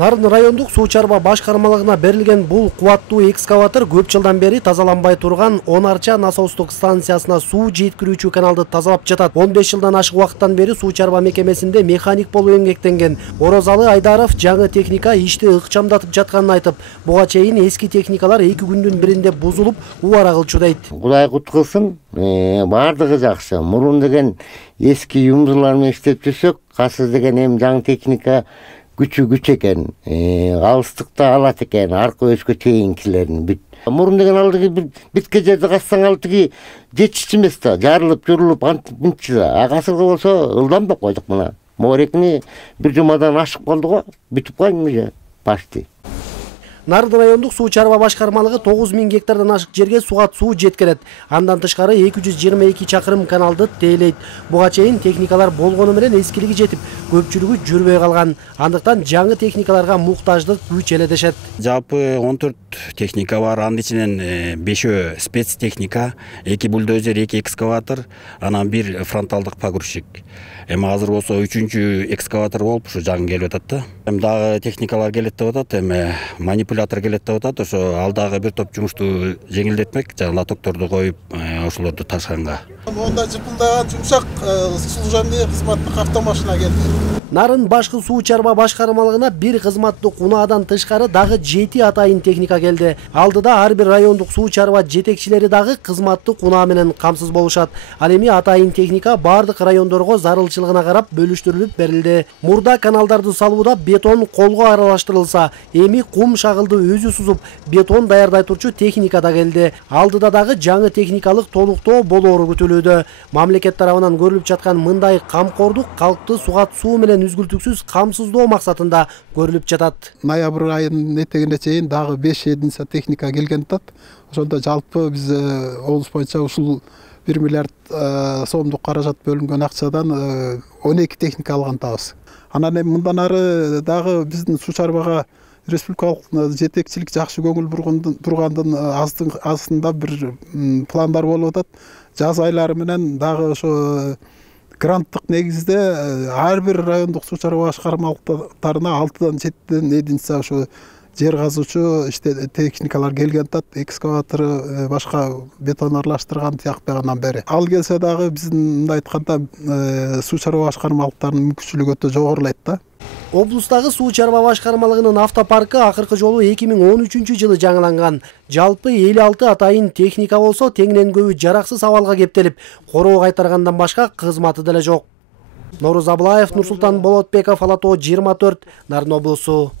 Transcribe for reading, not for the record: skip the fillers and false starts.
Нарын райондук суу чарба башкармалыгына берилген бул кубаттуу экскаватор көп жылдан бери тазаланбай турган Онарча насостук станциясына суу жеткирүүчү каналды тазалап жатат. 15 жылдан ашык убакыттан бери суу чарба мекемесинде механик болуп эмгектенген Орозалы Айдаров жаңы техника ишти ыкчамдатып жатканын айтып, буга чейин эски техникалар 2 күндүн биринде бузулуп, убара кылчу дейт. Кудай куткылсын, бардыгы жакшы. Мурун деген эски юмдулар менен иштеп жүрсөк, касыз деген эми жаңы техника күч экен, алыстыкта алат экен, аркы өскө чейинкилерин бүт. Мурун деген алдыгы битке жерде кассаң алдыгы жетишчи эмес да, жарылып, журулуп, антип мынчы да. Акасыргы болсо ылдамдап койдук мына. Морекини бир жумадан ашык болду го, бүтүп калды почти. Нарын райондук суу чарба башкармалыгы 9000 гектардан ашык жерге суу жеткирет. Андан тышкары 222 чакырым каналды тейлейт. Буга чейин техникалар болгону менен эскилиги жетип, көпчүлүгү жүрбөй калган. Андыктан жаңы техникаларга муктаждык күч эле дешет. Жалпы 14 техника бар, анын ичинен 5 спецтехника, 2 бульдозер, 2 экскаватор, анан 1 фронталдык погрузчик. Эми азыр болсо 3-чү экскаватор болуп ушу жаңы келип атат да. Эми дагы техникалар келет деп атат, эми манипулятор келет деп атат, ошо алдагы бир топ жумушту жеңилдетмек, жаңы лотокторду коюп, ошолорду ташыганга. Монда жыпылдаган жумшак служебный кызматтык автомашина келди. Нарын башкы суу чарба башкармалыгына бир кызматтык унаадан тышкары дагы 7 атайын техника келди. Алдыда ар бир райондук суу чарба жетекчилери дагы кызматтык унаа менен камсыз болушат. Ал эми атайын техника бардык райондорго зарылчылыгына карап бөлүштүрүлүп берилди. Мурда каналдарды салууда бетон колго аралаштырылса, эми кум шагылды өзү сузуп, бетон даярдай турчу техника да келди. Алдыда дагы жаңы техникалык толуктоо болоору күтүлүүдө. Мамлекет тарабынан көрүлүп жаткан мындай камкордук калкты сугат суу менен үзгүлтүксүз камсыздоо максатында көрүлүп жатат. Ноябрь айынын этегине чейин дагы 5 техника келген атат. Ошондо жалпы биз облус боюнча ушул 1 миллиард сомдук каражат бөлүнгөн акчадан 12 техника алган атабыз. Анан эми мындан ары дагы биздин суу чарбага республикалык жетекчилик жакшы көңүл бургандын астында бир пландар болуп атат. Жаз айлары менен дагы ошо гранттык негизде ар бир райондук суу чарба башкармалыктарына 6-дан 7-ден единица ошо жер казуучу техникалар келген атат. Экскаватор, башка бетон аралаштырган тиякпагандан бери. Ал келсе дагы биздин мындай айтканда суу чарба башкармалыктарынын мүмкүнчүлүгү өтө жогорулайт да. Облустагы суу чарба башкармалыгынын автопаркы акыркы жолу 2013 жылы жаңыланган. Жалпы 56 атайын техника болсо, теңинен көбү жараксыз абалга кептелип, короо кайтаргандан башка кызматы деле жок. Норuz Аблаев, Нурсултан Болотбеков, Ала Тоо 24, Нарын облусу.